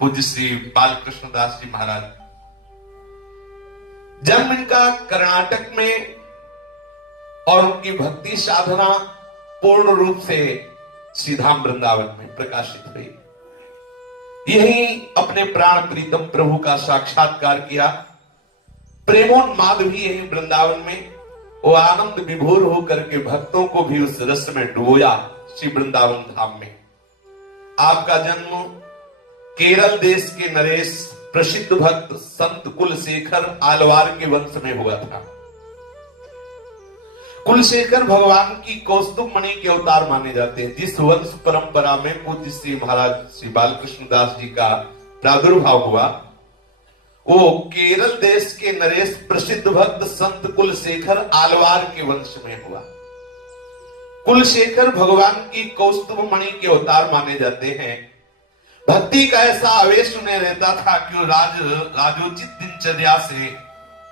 पूज्य श्री बालकृष्ण दास जी महाराज। जन्म इनका कर्नाटक में और उनकी भक्ति साधना पूर्ण रूप से श्रीधाम वृंदावन में प्रकाशित हुई। यही अपने प्राण प्रीतम प्रभु का साक्षात्कार किया। प्रेमोन्माद भी यही वृंदावन में वो आनंद विभोर होकर के भक्तों को भी उस रस में डुबोया श्री वृंदावन धाम में। आपका जन्म केरल देश के नरेश प्रसिद्ध भक्त संत कुलशेखर आलवार के वंश में हुआ था। कुलशेखर भगवान की कौस्तुभ मणि के अवतार माने जाते हैं। जिस वंश परंपरा में पूज्य श्री महाराज श्री बालकृष्ण दास जी का प्रादुर्भाव हुआ, वो केरल देश के नरेश प्रसिद्ध भक्त संत कुलशेखर आलवार के वंश में हुआ। कुलशेखर भगवान की कौस्तुभ मणि के अवतार माने जाते हैं। भक्ति का ऐसा आवेश उन्हें रहता था कि वो राजोचित दिनचर्या से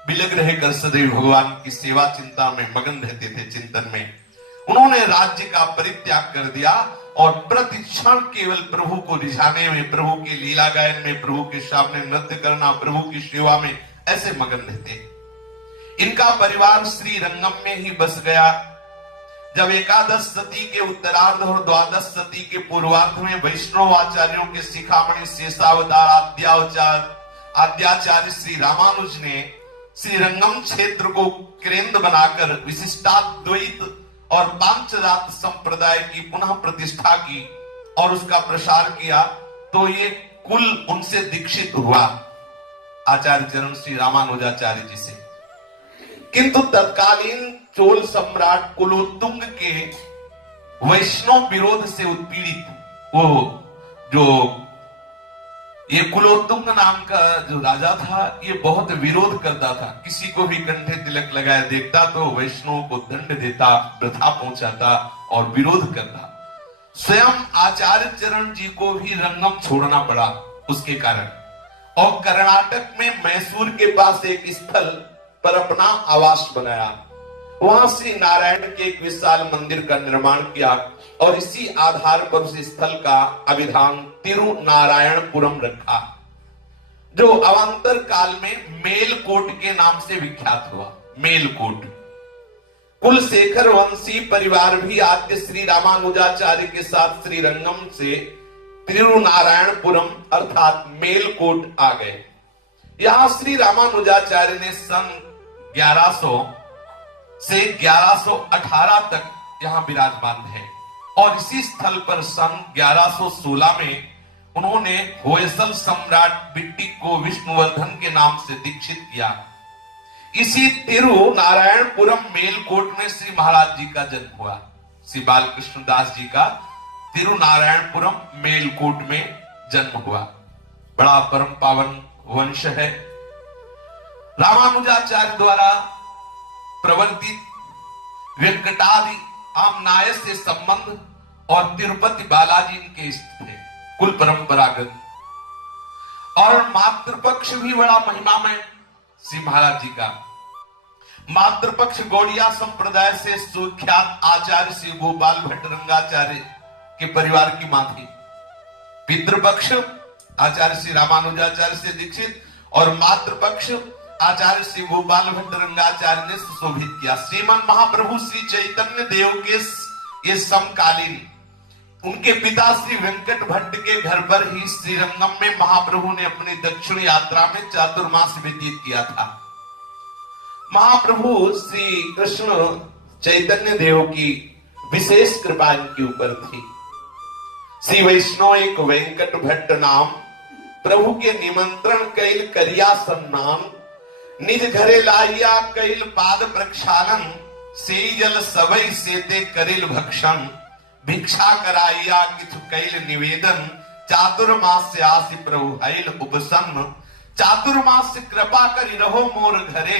विलग रहकर सदैव भगवान की सेवा चिंता में मगन रहते थे। चिंतन में उन्होंने राज्य का परित्याग कर दिया और प्रतिक्षण केवल प्रभु को रिझाने में, प्रभु के लीला गायन में, प्रभु के सामने नृत्य करना, प्रभु की सेवा में ऐसे मगन रहते। इनका परिवार श्री रंगम में ही बस गया। जब एकादश सदी के उत्तरार्ध और द्वादश सदी के पूर्वार्ध में वैष्णव आचार्यों के शिखामणि शेषावतार आद्याचार्य श्री रामानुज ने श्रीरंगम क्षेत्र को केंद्र बनाकर विशिष्टाद्वैत और पांचरात्र संप्रदाय की पुनः प्रतिष्ठा की और उसका प्रसार किया, तो ये कुल उनसे दीक्षित हुआ आचार्य चरण श्री रामानुजाचार्य जी से। किंतु तत्कालीन चोल सम्राट कुलोत्तुंग के वैष्णव विरोध से उत्पीड़ित वो जो ये कुलोत्तुंग नाम का जो राजा था, ये बहुत विरोध करता था। किसी को भी कंठे तिलक लगाए देखता तो वैष्णव को दंड देता, वृथा पहुंचाता और विरोध करता। स्वयं आचार्य चरण जी को भी रंगम छोड़ना पड़ा उसके कारण। और कर्नाटक में मैसूर के पास एक स्थल पर अपना आवास बनाया। वहां श्री नारायण के एक विशाल मंदिर का निर्माण किया और इसी आधार पर उस स्थल का अभिधान तिरुनारायणपुरम रखा, जो अवांतर काल में मेलकोट के नाम से विख्यात हुआ। मेलकोट। कुलशेखर वंशी परिवार भी आद्य श्री रामानुजाचार्य के साथ श्रीरंगम से तिरुनारायणपुरम अर्थात मेलकोट आ गए। यहां श्री रामानुजाचार्य ने सन 1100 से 1118 तक यहां विराजमान है और इसी स्थल पर सन 1116 में उन्होंने होयसल सम्राट बिट्टी को विष्णुवर्धन के नाम से दीक्षित किया। इसी तिरुनारायणपुरम मेलकोट में श्री महाराज जी का जन्म हुआ। श्री बालकृष्ण दास जी का तिरुनारायणपुरम मेलकोट में जन्म हुआ। बड़ा परम पावन वंश है। रामानुजाचार्य द्वारा प्रवर्तित वेंकटादि आमनाय से संबंध और तिरुपति बालाजी इनके स्थित है, कुल परंपरागत। और मातृपक्ष भी बड़ा महिमामय श्री महाराज जी का। मातृपक्ष गौड़िया संप्रदाय से सुख्यात आचार्य श्री गोपाल भट्ट रंगाचार्य के परिवार की मां थी। पितृपक्ष आचार्य श्री रामानुजाचार्य से दीक्षित और मातृपक्ष आचार्य श्री गोपाल भट्ट रंगाचार्य ने सुशोभित किया। श्रीमन महाप्रभु श्री चैतन्य देव के ये समकालीन उनके पिता श्री वेंकट भट्ट के घर पर ही श्रीरंगम में महाप्रभु ने अपनी दक्षिण यात्रा में चातुर्मास व्यतीत किया था। महाप्रभु श्री कृष्ण चैतन्य देव की विशेष कृपा इनके ऊपर थी। श्री वैष्णव एक वेंकट भट्ट नाम प्रभु के निमंत्रण कैल करिया सम्मान, निज घरे लाइया कैल पाद प्रक्षालन, से जल सबई सेते करिल भक्षण, भिक्षा कराइया किछु कैल निवेदन, चातुर्मास्य आसि प्रभु हैल उपसन्न, चातुर्मास्य कृपा करि रहो मोर घरे,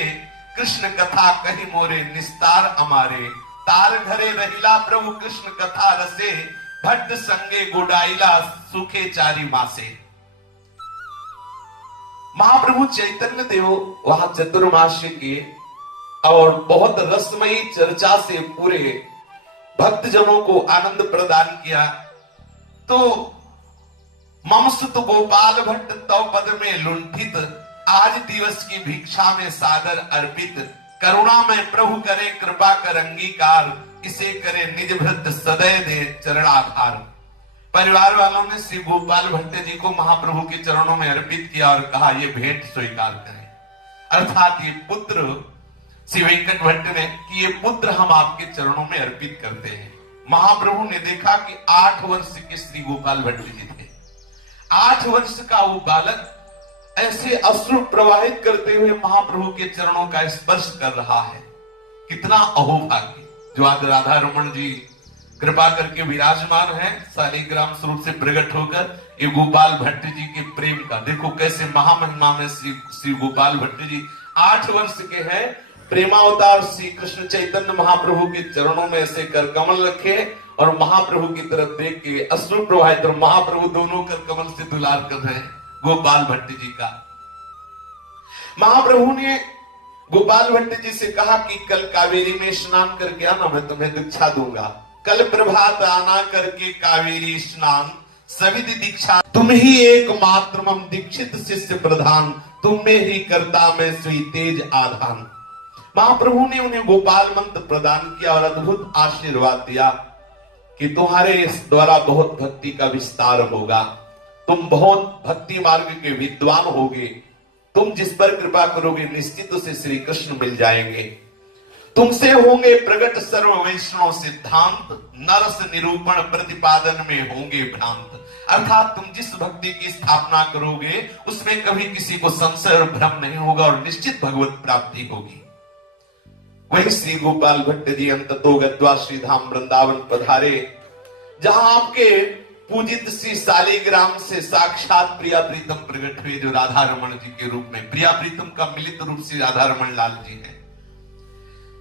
कृष्ण कथा कहि मोरे निस्तार अमारे, तार घरे रहिला प्रभु कृष्ण कथा रसे, भट्ट संगे गुडाइला सुखे चारि मासे। महाप्रभु चैतन्य देव वहां चतुर्मास के और बहुत रसमयी चर्चा से पूरे भक्तजनों को आनंद प्रदान किया। तो मम सुत गोपाल भट्ट तव पद में लुंठित, आज दिवस की भिक्षा में सादर अर्पित, करुणा में प्रभु करे कृपा कर अंगीकार, इसे करे निज भृत सदैव दे चरणाधार। परिवार वालों ने श्री गोपाल भट्ट जी को महाप्रभु के चरणों में अर्पित किया और कहा ये भेंट स्वीकार करें, अर्थात ये पुत्र श्री वेंकट भट्ट ने कि ये पुत्र हम आपके चरणों में अर्पित करते हैं। महाप्रभु ने देखा कि 8 वर्ष के श्री गोपाल भट्ट जी थे। 8 वर्ष का वो बालक ऐसे अश्रु प्रवाहित करते हुए महाप्रभु के चरणों का स्पर्श कर रहा है। कितना अहोभाग्य जो आज राधा रमन जी कृपा करके विराजमान है, शालिग्राम स्वरूप से प्रकट होकर ये गोपाल भट्ट जी के प्रेम का देखो कैसे महामहिमा में श्री गोपाल भट्ट जी 8 वर्ष के हैं। प्रेमावतार श्री कृष्ण चैतन्य महाप्रभु के चरणों में ऐसे कर कमल रखे और महाप्रभु की तरफ देख के अश्रु प्रवाहित, और महाप्रभु दोनों कर कमल से दुलार कर रहे हैं गोपाल भट्ट जी का। महाप्रभु ने गोपाल भट्ट जी से कहा कि कल कावेरी में स्नान करके आना, मैं तुम्हें दीक्षा दूंगा। कल प्रभात आना करके कावेरी स्नान, सविधि दीक्षा तुम ही एकमात्र मम दीक्षित शिष्य प्रधान, तुम में ही करता मैं सुई तेज आधान। महाप्रभु ने उन्हें गोपाल मंत्र प्रदान किया और अद्भुत आशीर्वाद दिया कि तुम्हारे इस द्वारा बहुत भक्ति का विस्तार होगा, तुम बहुत भक्ति मार्ग के विद्वान होगे, तुम जिस पर कृपा करोगे निश्चित उसे श्री कृष्ण मिल जाएंगे। तुमसे होंगे प्रकट सर्व वैष्णव सिद्धांत, नरस निरूपण प्रतिपादन में होंगे भ्रांत। अर्थात तुम जिस भक्ति की स्थापना करोगे उसमें कभी किसी को संशय और भ्रम नहीं होगा और निश्चित भगवत प्राप्ति होगी। वही श्री गोपाल भट्ट जी अंततो गत्वा श्री धाम वृंदावन पधारे, जहां आपके पूजित श्री शालिग्राम से साक्षात प्रिया प्रीतम प्रकट हुए, जो राधा रमन जी के रूप में। प्रिया प्रीतम का मिलित रूप श्री राधा रमन लाल जी है।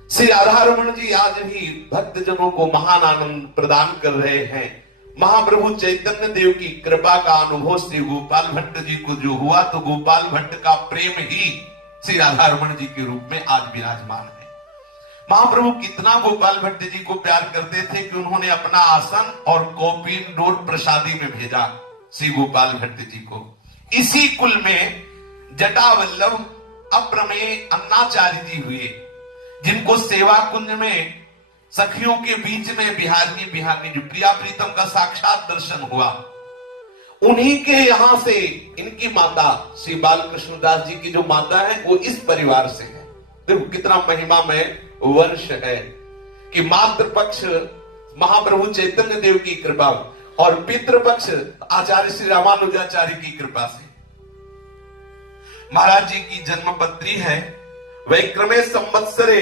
श्री राधा रमन जी आज भी भक्त जनों को महान आनंद प्रदान कर रहे हैं। महाप्रभु चैतन्य देव की कृपा का अनुभव श्री गोपाल भट्ट जी को जो हुआ, तो गोपाल भट्ट का प्रेम ही श्री राधा रमन जी के रूप में आज विराजमान है। महाप्रभु कितना गोपाल भट्ट जी को प्यार करते थे कि उन्होंने अपना आसन और कौपीन डोर प्रसादी में भेजा श्री गोपाल भट्ट जी को। इसी कुल में जटावल्लभ अप्रमेय अन्नाचार्य जी हुए, जिनको सेवा कुंज में सखियों के बीच में बिहारनी जो प्रिया प्रीतम का साक्षात दर्शन हुआ। उन्हीं के यहां से इनकी माता श्री बाल कृष्णदास जी की जो माता है वो इस परिवार से है। देखो कितना महिमा में वर्ष है कि मातृपक्ष महाप्रभु चैतन्य देव की कृपा और पितृपक्ष आचार्य श्री रामानुजाचार्य की कृपा से। महाराज जी की जन्मपत्री है वैक्रमे संवत्सरे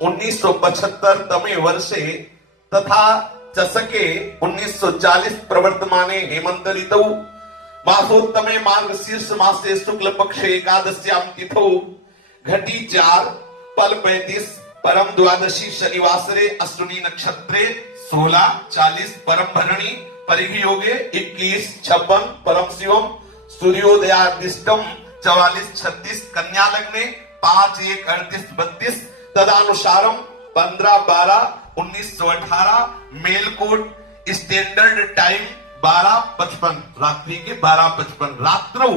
1975 तमे वर्षे तथा चसके 1940 प्रवर्तमाने हेमंत ऋतौ मासोत्तमे मार्गशीर्ष मासे शुक्ल पक्षे एकादश्याम तिथौ घटी 4 पल 35 परम द्वादशी शनिवासरे अश्विनी नक्षत्रे 16:40 परम भरणी परिघ योगे 21:56 परम शिवम सूर्योदयादिष्टम 44:36 कन्या लग्ने 5:1:38-32 तदानुसारम 15/12/1918 मेलकोट स्टैंडर्ड टाइम 12:55 रात्रि के 12:55 रात्रौ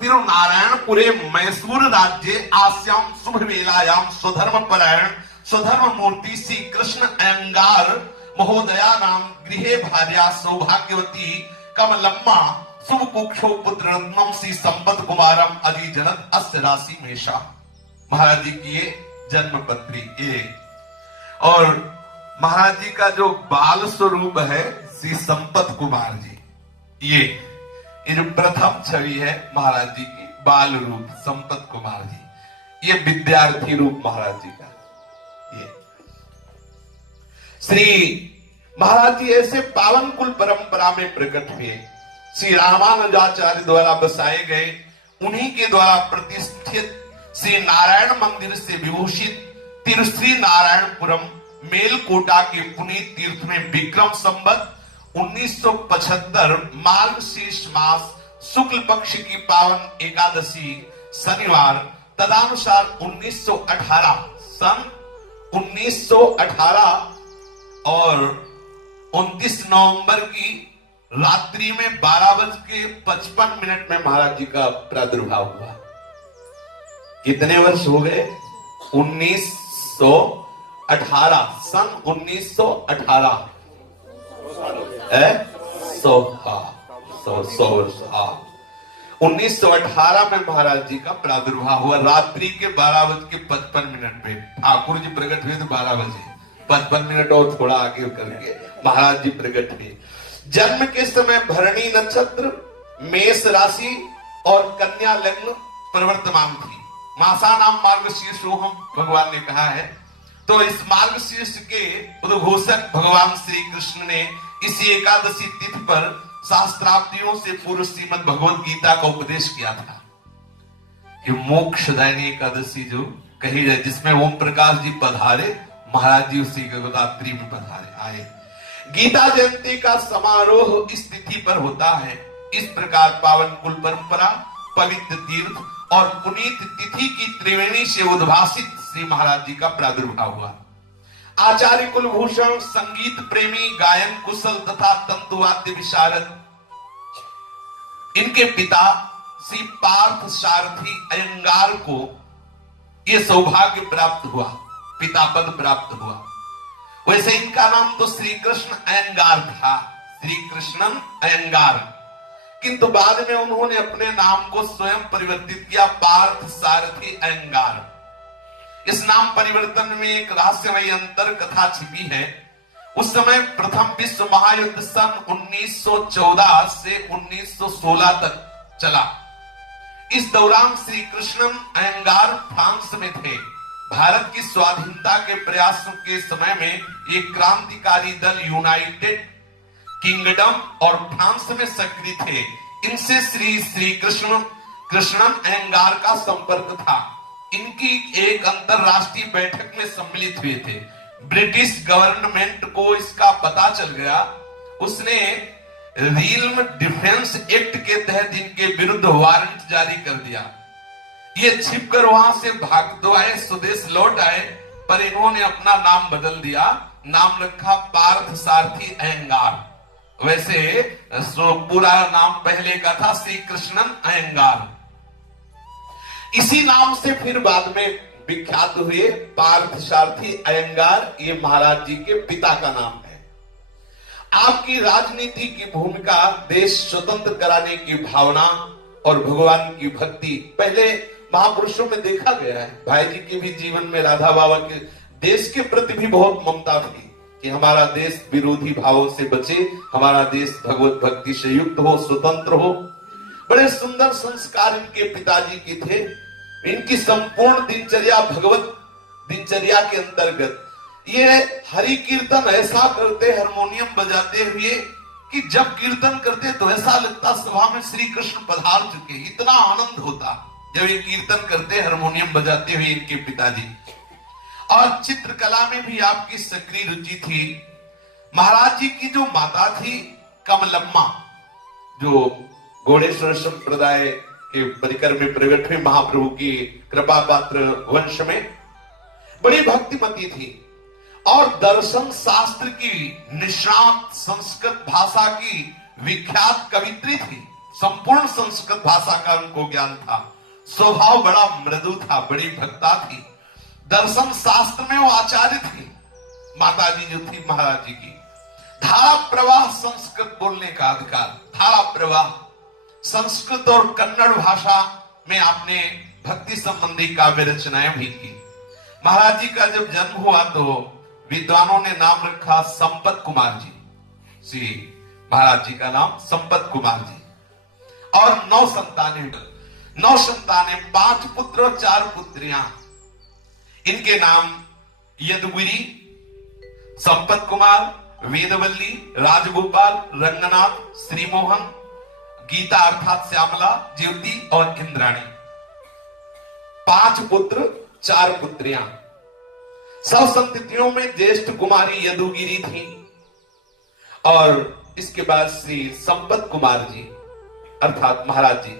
तिरुनारायणपुरे मैसूर राज्ये आस्याम शुभ वेलायाम स्वधर्म परायण स्वधर्म मूर्ति श्री कृष्ण अयंगार महोदया नाम गृहे भार्या सौभाग्यवती कमलम्मा शुभ कुक्षो पुत्र रत्नम श्री संपत कुमारम अली जनत अस्य राशि मेषा। महाराज जी की ये जन्मपत्री ये, और महाराज जी का जो बाल स्वरूप है श्री संपत कुमार जी, ये जो प्रथम छवि है महाराज जी की बाल रूप संपत कुमार जी, ये विद्यार्थी रूप महाराज जी का। ये श्री महाराज जी ऐसे पावन कुल परंपरा में प्रकट हुए, श्री रामानुजाचार्य द्वारा बसाए गए, उन्हीं के द्वारा प्रतिष्ठित श्री नारायण मंदिर से विभूषित तिरुश्री नारायणपुरम मेलकोटा के पुनीत तीर्थ में विक्रम संवत 1975 मार्गशीर्ष मास शुक्ल पक्ष की पावन एकादशी शनिवार तदानुसार 1918 सन 1918 और 29 नवंबर की रात्रि में 12:55 में महाराज जी का प्रादुर्भाव हुआ। कितने वर्ष हो गए? 1918, सन 1918 100 वर्ष। 1918 में महाराज जी का प्रादुर्भाव हुआ। रात्रि के 12:55 पे ठाकुर जी प्रकट हुए थे। 12:55 और थोड़ा आगे करके महाराज जी प्रकट हुए। जन्म के समय भरणी नक्षत्र, मेष राशि और कन्या लग्न प्रवर्तमान थी। मासा नाम मार्गशीर्ष हम भगवान ने कहा है। तो इस मार्गशीर्ष के उद्घोषक भगवान श्री कृष्ण ने इसी एकादशी तिथि पर शास्त्रार्थियों से पूर्व श्रीमद् भगवत गीता का उपदेश किया था कि मोक्षदायिनी एकादशी जो कही जाए, जिसमें ओम प्रकाश जी पधारे, महाराज जी उसी गंगोत्री में पधारे आए। गीता जयंती का समारोह इस तिथि पर होता है। इस प्रकार पावन कुल परंपरा, पवित्र तीर्थ और पुनीत तिथि की त्रिवेणी से उद्भासित श्री महाराज जी का प्रादुर्भाव हुआ। आचार्य कुलभूषण, संगीत प्रेमी, गायन कुशल तथा तंतुवाद्य विशारद, इनके पिता श्री पार्थ सारथी अयंगार को यह सौभाग्य प्राप्त हुआ, पिता पद प्राप्त हुआ। वैसे इनका नाम तो श्री कृष्ण अयंगार था, श्री कृष्णन अयंगार, किंतु बाद में उन्होंने अपने नाम को स्वयं परिवर्तित किया, पार्थ सारथी अयंगार। इस नाम परिवर्तन में एक रहस्यमयी अंतर कथा छिपी है। उस समय प्रथम विश्व महायुद्ध सन 1914 से 1916 तक चला। इस दौरान श्री कृष्णन अयंगार फ्रांस में थे। भारत की स्वाधीनता के प्रयासों के समय में एक क्रांतिकारी दल यूनाइटेड किंगडम और फ्रांस में सक्रिय थे। इनसे श्री कृष्णन अयंगार का संपर्क था। इनकी एक अंतरराष्ट्रीय बैठक में सम्मिलित हुए थे। ब्रिटिश गवर्नमेंट को इसका पता चल गया। उसने रिल्म डिफेंस एक्ट के तहत इनके विरुद्ध वारंट जारी कर दिया। ये छिपकर वहां से भाग आए, स्वदेश लौट आए, पर इन्होंने अपना नाम बदल दिया। नाम रखा पार्थ सारथी अयंगार। वैसे पूरा नाम पहले का था श्री कृष्णन अयंगार। इसी नाम से फिर बाद में विख्यात हुए पार्थ सारथी अयंगार। ये महाराज जी के पिता का नाम है। आपकी राजनीति की भूमिका देश स्वतंत्र कराने की भावना और भगवान की भक्ति पहले महापुरुषों में देखा गया है। भाई जी के भी जीवन में राधा बाबा के देश के प्रति भी बहुत ममता थी कि हमारा देश विरोधी भावों से बचे, हमारा देश भगवत भक्ति से युक्त हो, स्वतंत्र हो। बड़े सुंदर संस्कार इनके पिताजी के थे। इनकी संपूर्ण दिनचर्या भगवत दिनचर्या के अंतर्गत ये हरि कीर्तन ऐसा करते, हारमोनियम बजाते हुए कि जब कीर्तन करते तो ऐसा लगता सभा में श्री कृष्ण पधार चुके। इतना आनंद होता जब ये कीर्तन करते, हारमोनियम बजाते हुए इनके पिताजी। और चित्रकला में भी आपकी सक्रिय रुचि थी। महाराज जी की जो माता थी कमलम्मा, जो गौड़ेश्वर संप्रदाय के परिकर में प्रकट हुए महाप्रभु की कृपा पात्र वंश में, बड़ी भक्तिमती थी और दर्शन शास्त्र की निष्णात, संस्कृत भाषा की विख्यात कवित्री थी। संपूर्ण संस्कृत भाषा का उनको ज्ञान था। स्वभाव बड़ा मृदु था, बड़ी भक्ता थी। दर्शन शास्त्र में वो आचार्य थी माता जी जो थी महाराज जी की। धारा प्रवाह संस्कृत बोलने का अधिकार, धारा प्रवाह संस्कृत और कन्नड़ भाषा में आपने भक्ति संबंधी काव्य रचनाएं भी की। महाराज जी का जब जन्म हुआ तो विद्वानों ने नाम रखा संपत कुमार जी। श्री महाराज जी का नाम संपत कुमार जी। और 9 संतानें, 5 पुत्र और 4 पुत्रियां। इनके नाम यदुगिरी, संपत कुमार, वेदवल्ली, राजगोपाल, रंगनाथ, श्रीमोहन, गीता अर्थात श्यामला, ज्योति और इंद्राणी। 5 पुत्र 4 पुत्रियां। सब संततियों में ज्येष्ठ कुमारी यदुगिरी थी और इसके बाद श्री संपत कुमार जी अर्थात महाराज जी,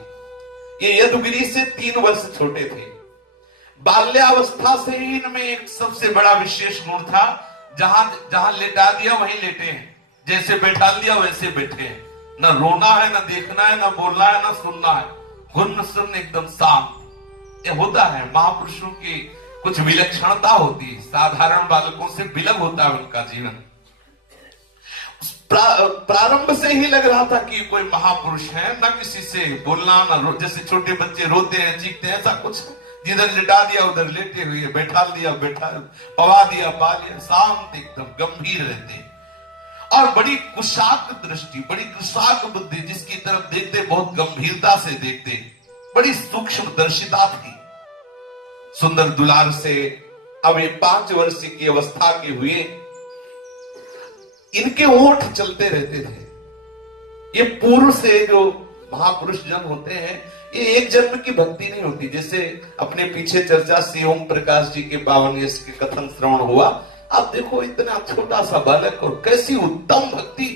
ये यदुगिरी से 3 वर्ष छोटे थे। बाल्यावस्था से ही इनमें एक सबसे बड़ा विशेष गुण था, जहां जहां लेटा दिया वहीं लेटे हैं, जैसे बैठा दिया वैसे बैठे हैं। न रोना है, न देखना है, न बोलना है, न सुनना है, गुन्न सुन्न एकदम शांत। ये होता है महापुरुषों की कुछ विलक्षणता होती है, साधारण बालकों से विलग होता है उनका जीवन। प्रारंभ से ही लग रहा था कि कोई महापुरुष है, न किसी से बोलना, न जैसे छोटे बच्चे रोते हैं चीखते हैं, ऐसा कुछ जिधर लिटा दिया उधर लेटे हुए, बैठा दिया बैठा, पवा दिया पा लिया, शांत एकदम गंभीर रहते और बड़ी कुशाग्र दृष्टि, बड़ी कुशाग्र बुद्धि, जिसकी तरफ देखते बहुत गंभीरता से देखते, बड़ी सूक्ष्म दर्शिता थी। सुंदर दुलार से अब ये 5 वर्ष की अवस्था के हुए, इनके होठ चलते रहते थे। ये पूर्व से जो महापुरुष जन होते हैं, ये एक जन्म की भक्ति नहीं होती। जैसे अपने पीछे चर्चा श्री ओम प्रकाश जी के 52 यश के कथन श्रवण हुआ। आप देखो इतना छोटा सा बालक और कैसी उत्तम भक्ति,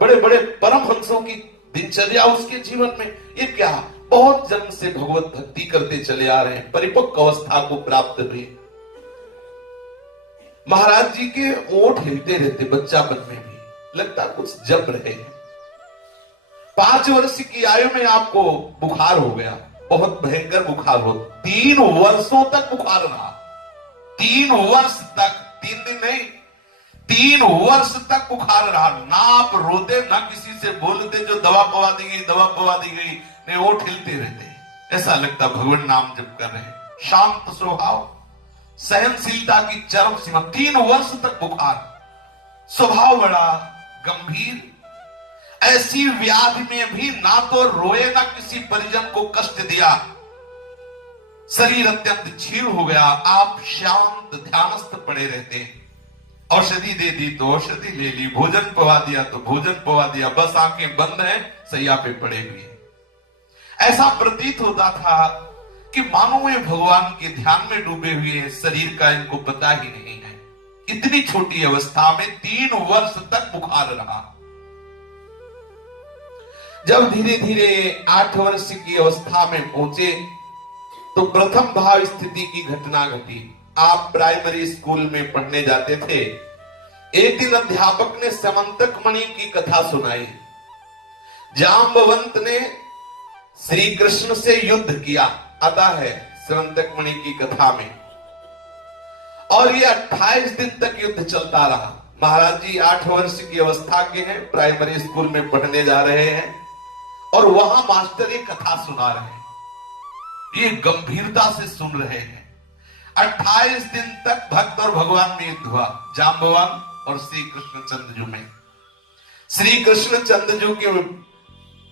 बड़े बड़े परमहंसों की दिनचर्या उसके जीवन में। ये क्या बहुत जन्म से भगवत भक्ति करते चले आ रहे हैं, परिपक्व अवस्था को प्राप्त हुए। महाराज जी के ओठ हिलते रहते, बच्चापन में भी लगता कुछ जप रहे हैं। 5 वर्ष की आयु में आपको बुखार हो गया, बहुत भयंकर बुखार हो, 3 वर्षों तक बुखार रहा। 3 वर्ष तक, 3 दिन नहीं, 3 वर्ष तक बुखार रहा। ना आप रोते, ना किसी से बोलते, जो दवा पवा दी गई, दवा पवा दी गई, नहीं, ओठ हिलते रहते। ऐसा लगता भगवान नाम जप कर रहे हैं। शांत स्वभाव, सहनशीलता की चरम सीमा, 3 वर्ष तक बुखार, स्वभाव बड़ा गंभीर। ऐसी व्याधि में भी ना तो रोए, ना किसी परिजन को कष्ट दिया। शरीर अत्यंत क्षीण हो गया, आप शांत ध्यानस्थ पड़े रहते। औषधि दे दी तो औषधि ले ली, भोजन पवा दिया तो भोजन पवा दिया, बस आंखें बंद हैं, सैया पे पड़े हुए। ऐसा प्रतीत होता था कि मानो वे भगवान के ध्यान में डूबे हुए हैं, शरीर का इनको पता ही नहीं है। इतनी छोटी अवस्था में 3 वर्ष तक बुखार रहा। जब धीरे धीरे 8 वर्ष की अवस्था में पहुंचे तो प्रथम भाव स्थिति की घटना घटी। आप प्राइमरी स्कूल में पढ़ने जाते थे। एक दिन अध्यापक ने समंतक मणि की कथा सुनाई। जाम्बवंत ने श्री कृष्ण से युद्ध किया, आता है समंतक मणि की कथा में, और ये 28 दिन तक युद्ध चलता रहा। महाराज जी 8 वर्ष की अवस्था के हैं, प्राइमरी स्कूल में पढ़ने जा रहे हैं, और वहां मास्टर ये कथा सुना रहे हैं, ये गंभीरता से सुन रहे हैं। 28 दिन तक भक्त और भगवान में युद्ध हुआ, जाम्बवान और श्री कृष्ण चंद्रजू में। श्री कृष्ण चंद्रजू के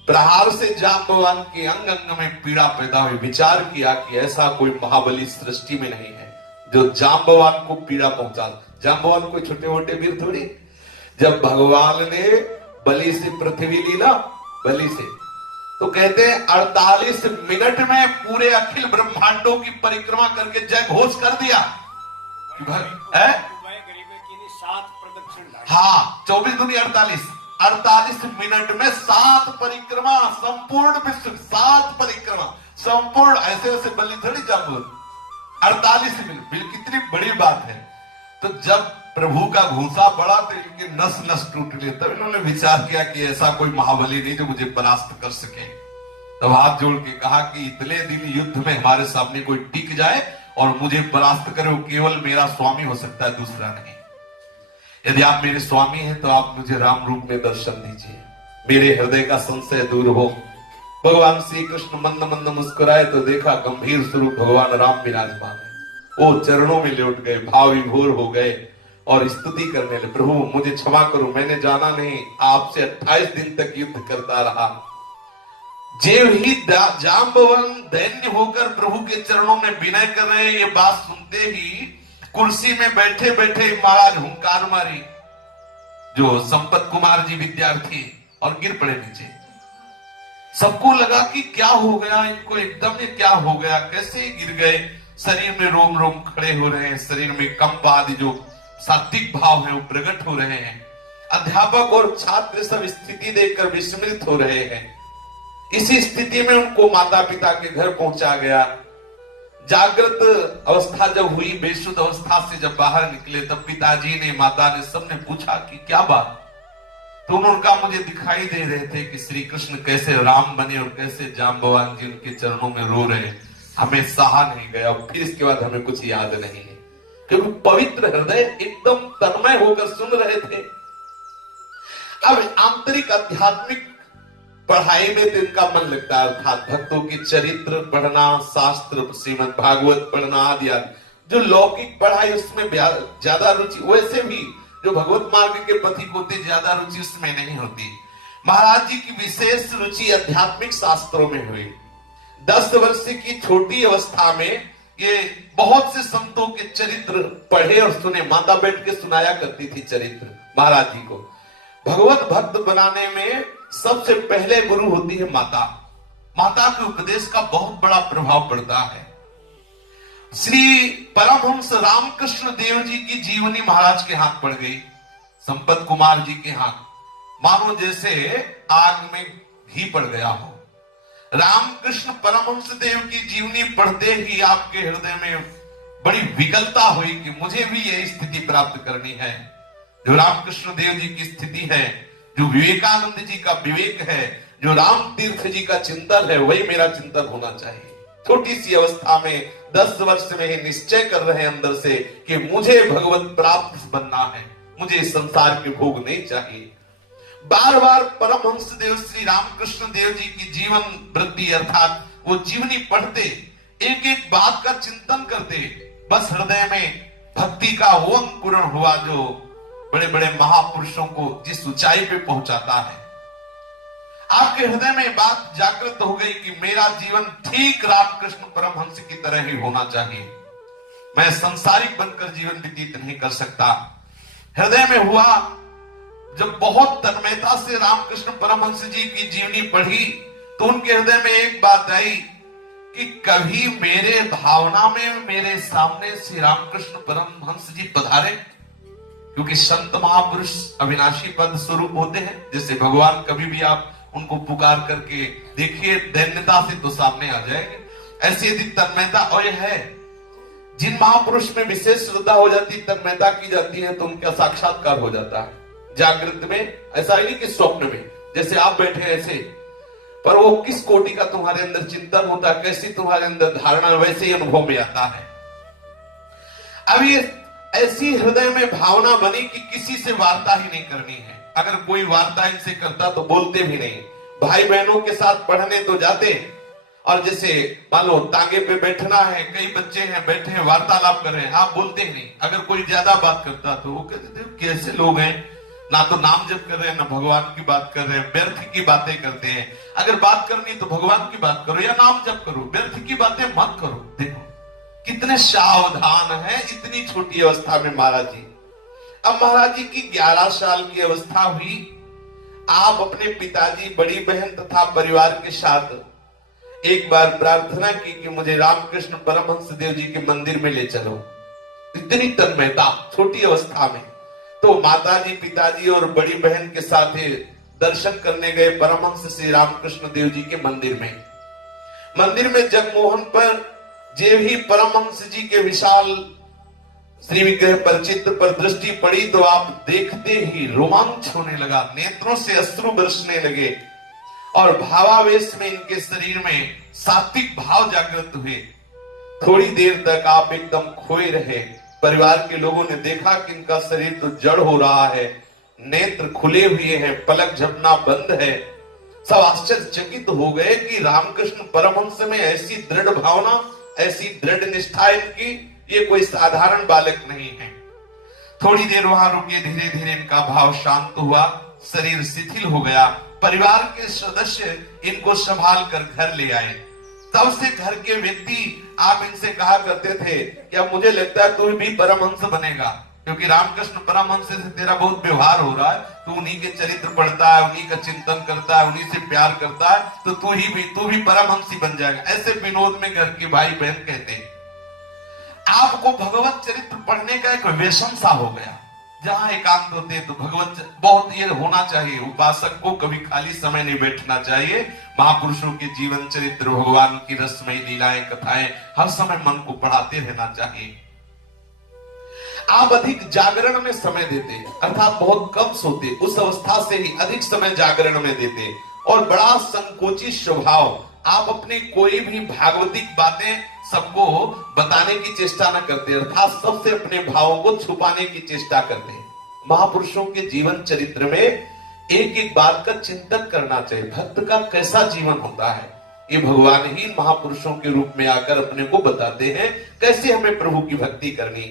प्रहार से जाम्बवान के अंग अंग में पीड़ा पैदा हुई। विचार किया कि ऐसा कोई महाबली सृष्टि में नहीं है जो जाम्बवान को पीड़ा पहुंचा। जाम्बवान कोई छोटे मोटे वीर थोड़ी। जब भगवान ने बलि से पृथ्वी ली ना, बलि से, तो कहते हैं 48 मिनट में पूरे अखिल ब्रह्मांडों की परिक्रमा करके जय घोष कर दिया। हाँ, 24 दूनी 48 मिनट में 7 परिक्रमा, संपूर्ण विश्व 7 परिक्रमा संपूर्ण। ऐसे वैसे बलि थोड़ी जाम्बवान, 48 मिनट, कितनी बड़ी बात है। तो जब प्रभु का घूंसा पड़ा तो इनके नस नस टूट गए। तब इन्होंने विचार किया कि ऐसा कोई महाबली नहीं जो मुझे परास्त कर सके। तब हाथ जोड़ के कहा कि इतने दिन युद्ध में हमारे सामने कोई टिक जाए और मुझे परास्त करे, वो केवल मेरा स्वामी हो सकता है, दूसरा नहीं। यदि आप मेरे स्वामी हैं तो आप मुझे राम रूप में दर्शन दीजिए, मेरे हृदय का संशय दूर हो। भगवान श्री कृष्ण मंद मंद मुस्कुराए तो देखा गंभीर स्वरूप भगवान राम विराजमान है। वो चरणों में लौट गए, भाव विभोर हो गए और स्तुति करने लगे, प्रभु मुझे क्षमा करो, मैंने जाना नहीं, आपसे 28 दिन तक युद्ध करता रहा। जेव ही जाम्बवन दैन्य होकर प्रभु के चरणों में विनय कर रहे हैं, ये बात सुनते ही कुर्सी में बैठे बैठे महाराज हुंकार मारी, जो संपत कुमार जी विद्यार्थी, और गिर पड़े नीचे। सबको लगा कि क्या हो गया इनको, एकदम ये क्या हो गया, कैसे गिर गए। शरीर में रोम रोम खड़े हो रहे हैं, शरीर में कंप आदि जो सात्विक भाव है वो प्रकट हो रहे हैं। अध्यापक और छात्र सब स्थिति देखकर विस्मित हो रहे हैं। इसी स्थिति में उनको माता पिता के घर पहुंचा गया। जागृत अवस्था जब हुई, बेसुध अवस्था से जब बाहर निकले, तब पिताजी ने, माता ने, सबने पूछा कि क्या बात, तो उनका मुझे दिखाई दे रहे थे कि श्री कृष्ण कैसे राम बने और कैसे जाम्बवान जी उनके चरणों में रो रहे। हमें सहा नहीं गया और फिर इसके बाद हमें कुछ याद नहीं है, क्योंकि पवित्र हृदय एकदम तन्मय होकर सुन रहे थे। अब आंतरिक आध्यात्मिक पढ़ाई में तो इनका मन लगता है, अर्थात भक्तों की चरित्र पढ़ना, शास्त्र श्रीमद् भागवत पढ़ना आदि आदि। जो लौकिक पढ़ाई उसमें ज्यादा रुचि, वैसे भी जो भगवत मार्ग के पथिक होते ज्यादा रुचि उसमें नहीं होती। महाराज जी की विशेष रुचि आध्यात्मिक शास्त्रों में हुई। 10 वर्ष की छोटी अवस्था में ये बहुत से संतों के चरित्र पढ़े और सुने। माता बैठ के सुनाया करती थी चरित्र महाराज जी को। भगवत भक्त बनाने में सबसे पहले गुरु होती है माता। माता के उपदेश का बहुत बड़ा प्रभाव पड़ता है। श्री परमहंस रामकृष्ण देव जी की जीवनी महाराज के हाथ पड़ गई, संपत कुमार जी के हाथ, मानो जैसे आग में घी पड़ गया हो। रामकृष्ण परमहंस देव की जीवनी पढ़ते ही आपके हृदय में बड़ी विकलता हुई कि मुझे भी यह स्थिति प्राप्त करनी है जो रामकृष्ण देव जी की स्थिति है, जो विवेकानंद जी का विवेक है, जो राम तीर्थ जी का चिंतन है, वही मेरा चिंतन होना चाहिए। छोटी सी अवस्था में 10 वर्ष में ही निश्चय कर रहे हैं अंदर से कि मुझे भगवत प्राप्त बनना है, मुझे संसार के भोग नहीं चाहिए। बार बार परमहंस देव श्री रामकृष्ण देव जी की जीवन वृत्ति अर्थात वो जीवनी पढ़ते, एक एक बात का चिंतन करते, बस हृदय में भक्ति का वो अंकुरण हुआ जो बड़े बड़े महापुरुषों को जिस ऊंचाई पे पहुंचाता है। आपके हृदय में बात जागृत हो गई कि मेरा जीवन ठीक रामकृष्ण परमहंस की तरह ही होना चाहिए, मैं संसारिक बनकर जीवन व्यतीत नहीं कर सकता। हृदय में हुआ जब बहुत तन्मयता से रामकृष्ण परमहंस जी की जीवनी पढ़ी तो उनके हृदय में एक बात आई कि कभी मेरे भावना में मेरे सामने श्री रामकृष्ण परमहंस जी पधारे, क्योंकि संत महापुरुष अविनाशी पद स्वरूप होते हैं। जैसे भगवान कभी भी आप उनको पुकार करके देखिए, दैन्यता से तो सामने आ जाएंगे। ऐसी यदि तन्मयता और है, जिन महापुरुष में विशेष श्रद्धा हो जाती, तन्मयता की जाती है तो उनका साक्षात्कार हो जाता है जागृत में। ऐसा नहीं कि स्वप्न में जैसे आप बैठे ऐसे, पर वो किस कोटि का तुम्हारे अंदर चिंतन होता है, कैसी तुम्हारे अंदर धारणा, वैसे ही अनुभव में आता है। अब ये ऐसी हृदय में भावना बनी कि किसी से वार्ता ही नहीं करनी है। अगर कोई वार्ता इनसे करता तो बोलते भी नहीं। भाई बहनों के साथ पढ़ने तो जाते, और जैसे मान लो तांगे पे बैठना है, कई बच्चे हैं बैठे हैं वार्तालाप कर रहे हैं, आप बोलते ही नहीं। अगर कोई ज्यादा बात करता तो वो कहते थे कैसे लोग हैं, ना तो नाम जप कर रहे हैं ना भगवान की बात कर रहे हैं, व्यर्थ की बातें करते हैं। अगर बात करनी तो भगवान की बात करो या नाम जप करो, व्यर्थ की बातें मत करो। देखो कितने सावधान है इतनी छोटी अवस्था में महाराज जी। अब महाराज जी की 11 साल की अवस्था हुई। आप अपने पिताजी, बड़ी बहन तथा परिवार के साथ एक बार प्रार्थना की कि मुझे रामकृष्ण परमहंस देव जी के मंदिर में ले चलो। इतनी तन्मयता छोटी अवस्था में। तो माताजी, पिताजी और बड़ी बहन के साथ दर्शन करने गए परमहंस श्री रामकृष्ण देव जी के मंदिर में। मंदिर में जगमोहन पर जे ही परमहंस जी के विशाल श्री विग्रह पर चित्र पर दृष्टि पड़ी तो आप देखते ही रोमांच होने लगा, नेत्रों से अश्रु बरसने लगे और भावावेश में इनके शरीर में सात्विक भाव जागृत हुए। थोड़ी देर तक आप एकदम खोए रहे। परिवार के लोगों ने देखा कि इनका शरीर तो जड़ हो रहा है, नेत्र खुले हुए हैं, पलक झपना बंद है। सब आश्चर्यचकित हो गए कि रामकृष्ण परमहंस में ऐसी दृढ़ भावना, ऐसी दृढ़ निष्ठा इनकी, ये कोई साधारण बालक नहीं है। थोड़ी देर वहां रुके, धीरे धीरे इनका भाव शांत हुआ, शरीर शिथिल हो गया। परिवार के सदस्य इनको संभाल कर घर ले आए। तब से घर के व्यक्ति आप इनसे कहा करते थे कि अब मुझे लगता है तू भी परमहंस बनेगा, क्योंकि रामकृष्ण परमहंस से तेरा बहुत व्यवहार हो रहा है, तू उन्हीं के चरित्र पढ़ता है, उन्हीं का चिंतन करता है, उन्हीं से प्यार करता है, तो तू भी परमहंसी बन जाएगा। ऐसे विनोद में घर के भाई बहन कहते हैं। आपको भगवत चरित्र पढ़ने का एक व्यसन सा हो गया। जहां एकांत होते तो भगवत बहुत ये होना चाहिए। उपासक को कभी खाली समय नहीं बैठना चाहिए। महापुरुषों के जीवन चरित्र, भगवान की रसमयी लीलाएं, कथाएं हर समय मन को पढ़ाते रहना चाहिए। आप अधिक जागरण में समय देते, अर्थात बहुत कम सोते, उस अवस्था से ही अधिक समय जागरण में देते, और बड़ा संकोची स्वभाव, आप अपनी कोई भी भागवतिक बातें सबको बताने की चेष्टा न करते, अर्थात सबसे अपने भावों को छुपाने की चेष्टा करते। महापुरुषों के जीवन चरित्र में एक एक बात का चिंतन करना चाहिए, भक्त का कैसा जीवन होता है, ये भगवान ही महापुरुषों के रूप में आकर अपने को बताते हैं कैसे हमें प्रभु की भक्ति करनी।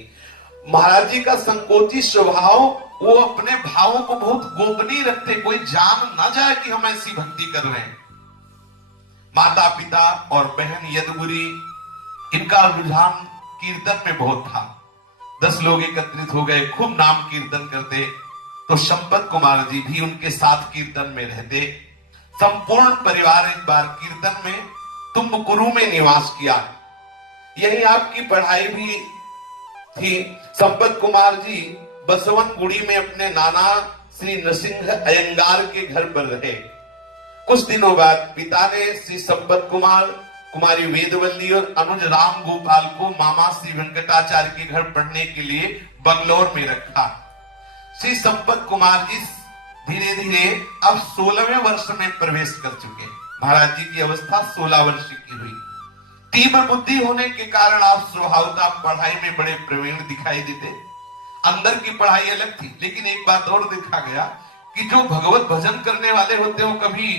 महाराज जी का संकोची स्वभाव, वो अपने भावों को बहुत गोपनीय रखते, कोई जान ना जाए कि हम ऐसी भक्ति कर रहे हैं। माता पिता और बहन यदुगुरी, इनका रुझान कीर्तन में बहुत था। 10 लोग एकत्रित हो गए, खूब नाम कीर्तन करते, तो संपत कुमार जी भी उनके साथ कीर्तन में रहते। संपूर्ण परिवार एक बार कीर्तन में तुमकुरु में निवास किया, यही आपकी पढ़ाई भी थी। संपत कुमार जी बसवनगुड़ी में अपने नाना श्री नरसिंह अयंगार के घर पर रहे। कुछ दिनों बाद पिता ने श्री संपत कुमार, कुमारी वेदवल्ली और अनुज राम गोपाल को मामा श्री वेंकटाचार्य के घर पढ़ने के लिए बंगलौर में रखा। श्री संपत कुमार जी धीरे धीरे अब 16वें वर्ष में प्रवेश कर चुके। महाराज जी की अवस्था 16 वर्ष की हुई। तीव्र बुद्धि होने के कारण आप स्वभावतः पढ़ाई में बड़े प्रवीण दिखाई देते। अंदर की पढ़ाई अलग थी, लेकिन एक बात और देखा गया कि जो भगवत भजन करने वाले होते हैं वो कभी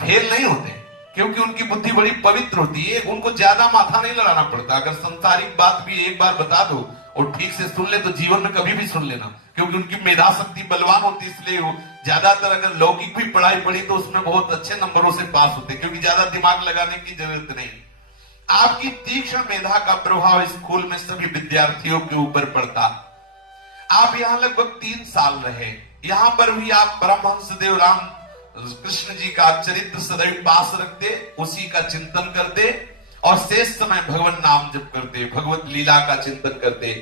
फेल नहीं होते, क्योंकि उनकी बुद्धि बड़ी पवित्र होती है, उनको ज्यादा माथा नहीं लड़ाना पड़ता। अगर संसारिक बात भी एक बार बता दो और ठीक से सुन ले तो जीवन में कभी भी सुन लेना, क्योंकि उनकी मेधा शक्ति बलवान होती है। इसलिए वो ज्यादातर अगर लौकिक भी पढ़ाई पढ़ी तो उसमें बहुत अच्छे नंबरों से पास होते, क्योंकि ज्यादा दिमाग लगाने की जरूरत नहीं। आपकी तीक्ष्ण मेधा का प्रभाव स्कूल में सभी विद्यार्थियों के ऊपर पड़ता। आप यहाँ लगभग 3 साल रहे। यहाँ पर भी आप परमहंस देव राम कृष्ण जी का चरित्र सदैव पास रखते, उसी का चिंतन करते और शेष समय भगवान नाम जप करते, भगवत लीला का चिंतन करते।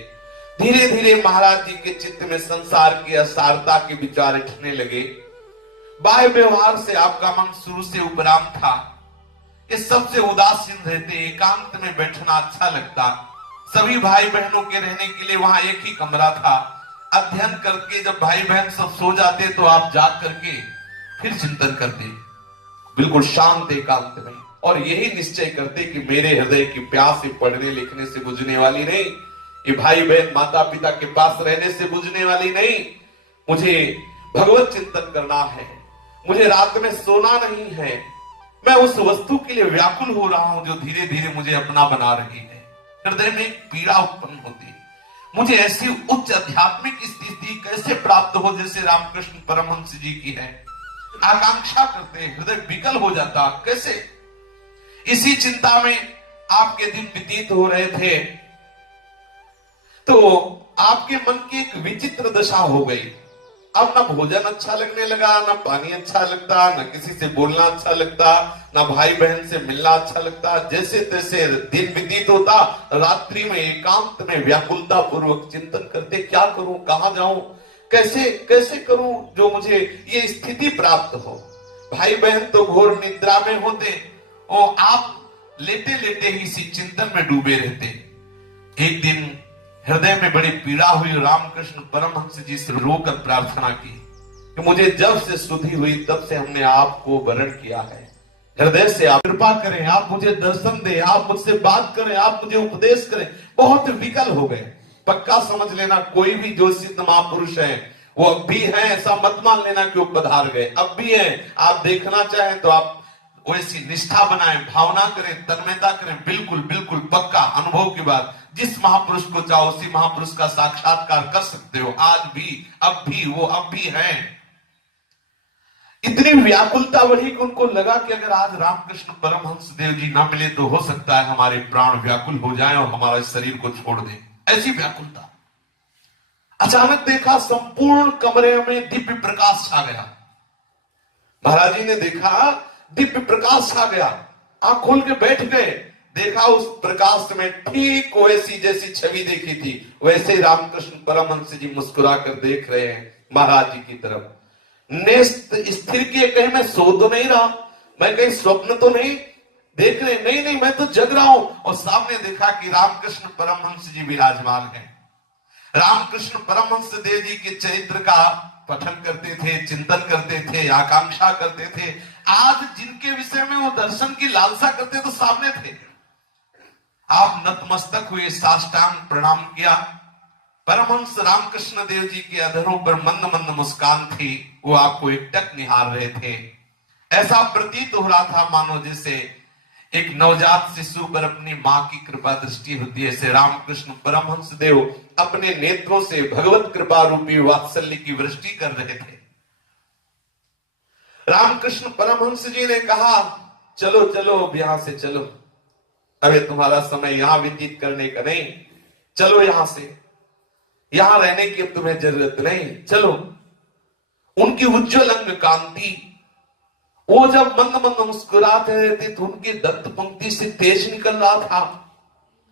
धीरे धीरे महाराज जी के चित्त में संसार की असारता के विचार उठने लगे। बाह्य व्यवहार से आपका मन शुरू से उपराम था, ये सबसे उदासीन रहते, एकांत में बैठना अच्छा लगता। सभी भाई बहनों के रहने के लिए वहां एक ही कमरा था। अध्ययन करके जब भाई बहन सब सो जाते तो आप जाग करके फिर चिंतन करते, बिल्कुल शांत एकांत में, और यही निश्चय करते कि मेरे हृदय की प्यास पढ़ने लिखने से बुझने वाली नहीं, ये भाई बहन माता पिता के पास रहने से बुझने वाली नहीं। मुझे भगवत चिंतन करना है, मुझे रात में सोना नहीं है। मैं उस वस्तु के लिए व्याकुल हो रहा हूं जो धीरे धीरे मुझे अपना बना रही है। हृदय में एक पीड़ा उत्पन्न होती है। मुझे ऐसी उच्च आध्यात्मिक स्थिति कैसे प्राप्त हो जैसे रामकृष्ण परमहंस जी की है। आकांक्षा करते, हृदय विकल हो जाता, कैसे? इसी चिंता में आपके दिन व्यतीत हो रहे थे तो आपके मन की एक विचित्र दशा हो गई। अब ना भोजन अच्छा लगने लगा, ना पानी अच्छा लगता, ना किसी से बोलना अच्छा लगता, ना भाई बहन से मिलना अच्छा लगता। जैसे तैसे दिन व्यतीत होता, रात्रि में एकांत में व्याकुलता पूर्वक चिंतन करते, क्या करूं, कहां जाऊं, कैसे कैसे करूं जो मुझे ये स्थिति प्राप्त हो। भाई बहन तो घोर निद्रा में होते और आप लेटे लेटे ही इसी चिंतन में डूबे रहते। एक दिन हृदय में बड़ी पीड़ा हुई, रामकृष्ण परमहंस जी से रोकर प्रार्थना की कि मुझे जब से सुधि हुई तब से हमने आपको वरण किया है, हृदय से आप कृपा करें, आप मुझे दर्शन दें, आप मुझसे बात करें, आप मुझे उपदेश करें। बहुत विकल हो गए। पक्का समझ लेना, कोई भी जो सिद्ध महापुरुष है वो अब भी है, ऐसा मत मान लेना कि वो पधार गए, अब भी है। आप देखना चाहें तो आप वैसी निष्ठा बनाएं, भावना करें, तन्मयता करें, बिल्कुल बिल्कुल पक्का अनुभव की बात। जिस महापुरुष को चाहो उसी महापुरुष का साक्षात्कार कर सकते हो। आज भी, अब भी, वो अब भी है। इतनी व्याकुलता बढ़ी कि उनको लगा कि अगर आज रामकृष्ण परमहंस देव जी ना मिले तो हो सकता है हमारे प्राण व्याकुल हो जाएं और हमारे शरीर को छोड़ दें। ऐसी व्याकुलता। अचानक देखा संपूर्ण कमरे में दिव्य प्रकाश छा गया। महाराज जी ने देखा दिव्य प्रकाश छा गया, आंख खोल के बैठ गए। देखा उस प्रकाश में ठीक वैसी जैसी छवि देखी थी वैसे रामकृष्ण परमहंस जी मुस्कुरा कर देख रहे हैं महाराज जी की तरफ। नेस्त स्थिर किए, कहीं मैं सो तो नहीं रहा, मैं कहीं स्वप्न तो नहीं देख रहे, नहीं नहीं मैं तो जग रहा हूं। और सामने देखा कि रामकृष्ण परमहंस जी विराजमान हैं। रामकृष्ण परमहंस देव जी के चरित्र का पठन करते थे, चिंतन करते थे, आकांक्षा करते थे। आज जिनके विषय में वो दर्शन की लालसा करते तो सामने थे। आप नतमस्तक हुए, साष्टांग प्रणाम किया। परमहंस रामकृष्ण देव जी के अधरों पर मंद मंद मुस्कान थी। वो आपको एकटक निहार रहे थे। ऐसा प्रतीत हो रहा था मानो जैसे एक नवजात शिशु पर अपनी मां की कृपा दृष्टि होती है। ऐसे रामकृष्ण परमहंस देव अपने नेत्रों से भगवत कृपा रूपी वात्सल्य की वृष्टि कर रहे थे। रामकृष्ण परमहंस जी ने कहा, चलो चलो अब यहां से चलो, अबे तुम्हारा समय यहां व्यतीत करने का नहीं, चलो यहां से, यहां रहने की अब तुम्हें जरूरत नहीं, चलो। उनकी उज्ज्वल अंग कांति, वो जब मंद मंद मुस्कुराते रहते तो उनकी दंत पंक्ति से तेज निकल रहा था।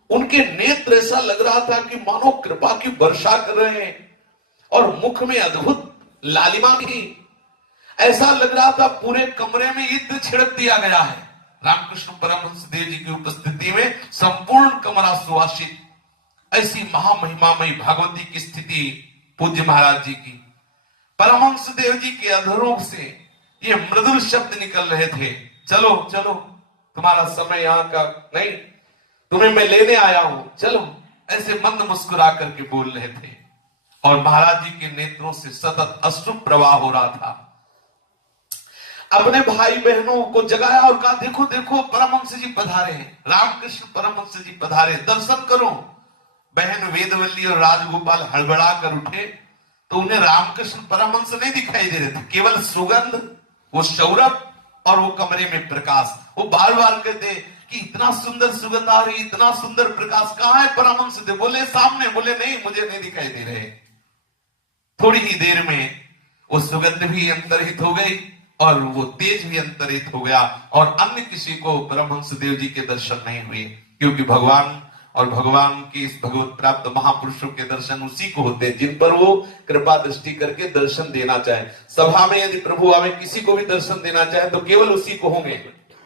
उनके नेत्र ऐसा लग रहा था कि मानो कृपा की वर्षा कर रहे हैं, और मुख में अद्भुत लालिमा थी। ऐसा लग रहा था पूरे कमरे में इत्र छिड़क दिया गया है। रामकृष्ण परमहंस देव जी की उपस्थिति में संपूर्ण कमरा सुवासित। ऐसी महामहिमामयी भगवती की स्थिति पूज्य महाराज जी की। परमहंस देव जी के अधरों से ये मृदुल शब्द निकल रहे थे, चलो चलो, तुम्हारा समय यहां का नहीं, तुम्हें मैं लेने आया हूं, चलो। ऐसे मंद मुस्कुरा करके बोल रहे थे, और महाराज जी के नेत्रों से सतत अश्रु प्रवाह हो रहा था। अपने भाई बहनों को जगाया और कहा, देखो देखो परमहंस जी पधारे हैं, रामकृष्ण परमहंस जी पधारे, दर्शन करो। बहन वेदवल्ली और राजगोपाल हड़बड़ा कर उठे तो उन्हें रामकृष्ण परमहंस नहीं दिखाई दे रहे थे, केवल सुगंध, वो सौरभ और वो कमरे में प्रकाश। वो बार बार कहते कि इतना सुंदर सुगंध आ रही, इतना सुंदर प्रकाश, कहां है परमहंस देव? बोले सामने। बोले नहीं, मुझे नहीं दिखाई दे रहे। थोड़ी ही देर में वो सुगंध भी अंतर्हित हो गई और वो तेज भी अंतरित हो गया, और अन्य किसी को परमहंस देव जी के दर्शन नहीं हुए, क्योंकि भगवान और भगवान की इस भगवत प्राप्त महापुरुषों के दर्शन उसी को होते हैं जिन पर वो कृपा दृष्टि करके दर्शन देना चाहे। सभा में यदि प्रभु हमें किसी को भी दर्शन देना चाहे तो केवल उसी को होंगे,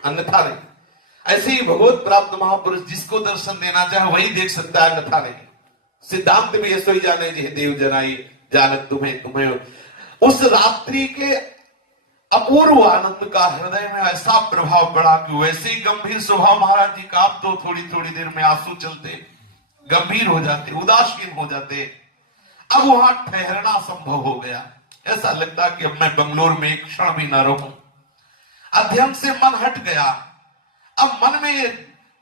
अन्यथा नहीं। ऐसे ही भगवत प्राप्त महापुरुष जिसको दर्शन देना चाहे वही देख सकता है, अन्यथा नहीं। सिद्धांत भी ऐसा ही जाने जी देव जनाई जानक तुम्हें तुम्हें। उस रात्रि के अपूर्व आनंद का हृदय में ऐसा प्रभाव पड़ा कि वैसे ही गंभीर स्वभाव महाराज जी का, आप तो थोड़ी थोड़ी देर में आंसू चलते, गंभीर हो जाते, उदासीन हो जाते। अब वहां ठहरना संभव हो गया। ऐसा लगता कि अब मैं बंगलोर में एक क्षण भी न रहूं। अध्ययन से मन हट गया। अब मन में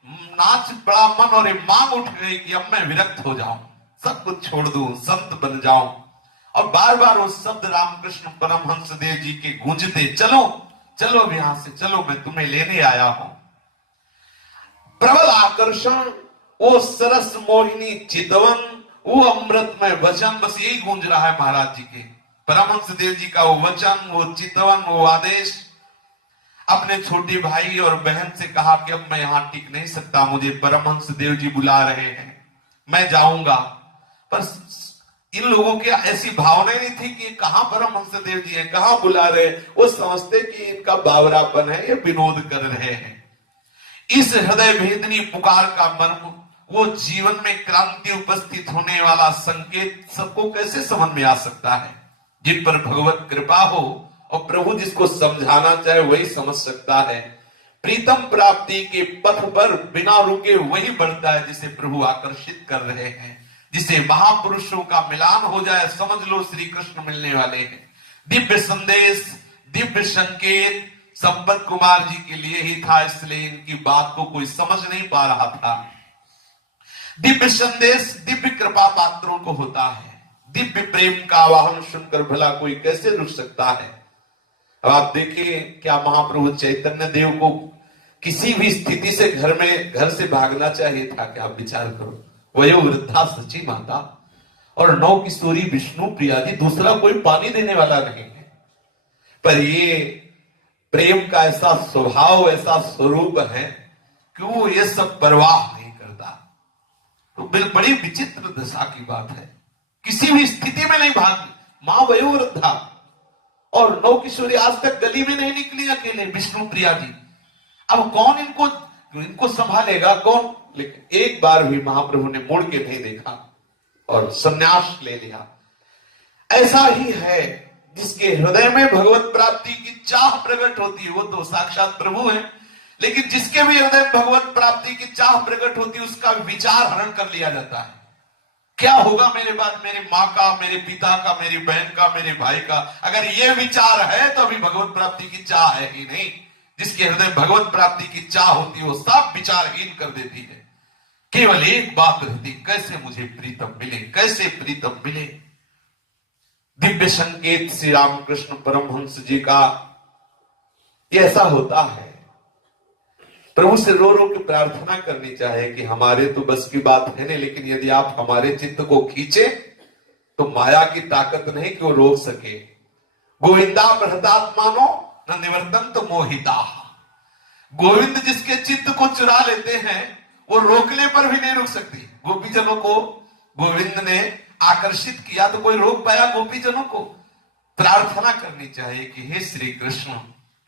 नाच पड़ा मन, और ये मांग उठ गई कि अब मैं विरक्त हो जाऊं, सब कुछ छोड़ दूं, संत बन जाऊं। और बार बार वो शब्द रामकृष्ण परमहंस देव जी के गूंजते, चलो चलो यहां से, चलो मैं तुम्हें लेने आया हूं। प्रबल आकर्षण, वो सरस मोहिनी चितवन, वो अमृतमय वचन, बस यही गूंज रहा है महाराज जी के। परमहंस देव जी का वो वचन, वो चितवन, वो आदेश। अपने छोटे भाई और बहन से कहा कि अब मैं यहां टिक नहीं सकता, मुझे परमहंस देव जी बुला रहे हैं, मैं जाऊंगा। पर इन लोगों की ऐसी भावना नहीं थी कि कहां परमहंस देव जी हैं, कहां बुला रहे हैं। वो समझते कि इनका बावरापन है, ये विनोद कर रहे हैं। इस हृदय भेदनी पुकार का मर्म, वो जीवन में क्रांति उपस्थित होने वाला संकेत सबको कैसे समझ में आ सकता है? जिन पर भगवत कृपा हो और प्रभु जिसको समझाना चाहे वही समझ सकता है। प्रीतम प्राप्ति के पथ पर बिना रुके वही बढ़ता है जिसे प्रभु आकर्षित कर रहे हैं। जिसे महापुरुषों का मिलान हो जाए, समझ लो श्री कृष्ण मिलने वाले हैं। दिव्य संदेश, दिव्य संकेत संपत कुमार जी के लिए ही था, इसलिए इनकी बात को कोई समझ नहीं पा रहा था। दिव्य संदेश दिव्य कृपा पात्रों को होता है। दिव्य प्रेम का आवाहन सुनकर भला कोई कैसे रुक सकता है? अब आप देखिए, क्या महाप्रभु चैतन्य देव को किसी भी स्थिति से घर से भागना चाहिए था? क्या आप विचार करो, वयो वृद्धा सची माता और 9 किशोरी विष्णु प्रिया जी, दूसरा कोई पानी देने वाला नहीं है। पर ये प्रेम का ऐसा स्वभाव, ऐसा स्वरूप है कि वो ये सब परवाह नहीं करता। तो बड़ी विचित्र दशा की बात है, किसी भी स्थिति में नहीं भागती। मां वयो वृद्धा और 9 किशोरी आज तक गली में नहीं निकली अकेले, विष्णु प्रिया जी। अब कौन इनको संभालेगा, कौन? लेकिन एक बार भी महाप्रभु ने मुड़ के नहीं देखा और संन्यास ले लिया। ऐसा ही है जिसके हृदय में भगवत प्राप्ति की चाह प्रकट होती है, वो तो साक्षात प्रभु है, लेकिन जिसके भी हृदय में भगवत प्राप्ति की चाह प्रकट होती है उसका विचार हरण कर लिया जाता है। क्या होगा मेरे बाद, मेरे माँ का, मेरे पिता का, मेरी बहन का, मेरे भाई का, अगर ये विचार है तो अभी भगवत प्राप्ति की चाह है ही नहीं। जिसके हृदय भगवत प्राप्ति की चाह होती है वो सब विचारहीन कर देती है। केवल एक बात रहती, कैसे मुझे प्रीतम मिले, कैसे प्रीतम मिले। दिव्य संकेत श्री रामकृष्ण परमहंस जी का ऐसा होता है, प्रभु से रो रो के प्रार्थना करनी चाहिए कि हमारे तो बस की बात है नहीं, लेकिन यदि आप हमारे चित्त को खींचे तो माया की ताकत नहीं कि वो रोक सके। गोविंदा बृहदात्मानो न निवर्तन तो मोहिता। गोविंद जिसके चित्त को चुरा लेते हैं वो रोकने पर भी नहीं रुक सकती। गोपीजनों को गोविंद ने आकर्षित किया तो कोई रोक पाया गोपीजनों को? प्रार्थना करनी चाहिए कि हे श्री कृष्ण,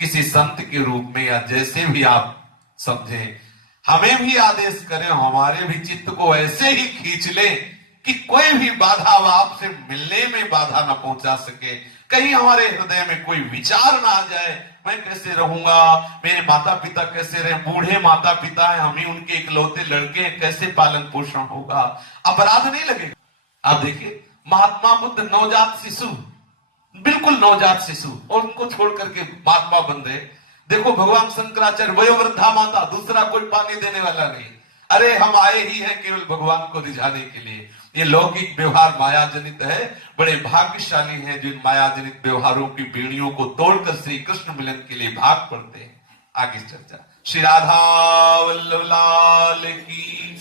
किसी संत के रूप में या जैसे भी आप समझें, हमें भी आदेश करें, हमारे भी चित्त को ऐसे ही खींच ले कि कोई भी बाधा आपसे मिलने में बाधा न पहुंचा सके। कहीं हमारे हृदय में कोई विचार ना आ जाए, मैं कैसे रहूंगा, मेरे माता पिता कैसे रहे, बूढ़े माता पिता हैं, हम ही उनके इकलौते लड़के हैं, कैसे पालन पोषण होगा, अपराध नहीं लगेगा। आप देखिए महात्मा बुद्ध नवजात शिशु, बिल्कुल नवजात शिशु, और उनको छोड़ करके महात्मा बन गए। देखो भगवान शंकराचार्य वयोवृद्धा माता, दूसरा कोई पानी देने वाला नहीं। अरे हम आए ही हैं केवल भगवान को रिझाने के लिए। ये लौकिक व्यवहार माया जनित है, बड़े भाग्यशाली हैं जो इन माया जनित व्यवहारों की बेड़ियों को तोड़कर श्री कृष्ण मिलन के लिए भाग पड़ते हैं। आगे चर्चा। श्री राधा वल्लभ लाल की।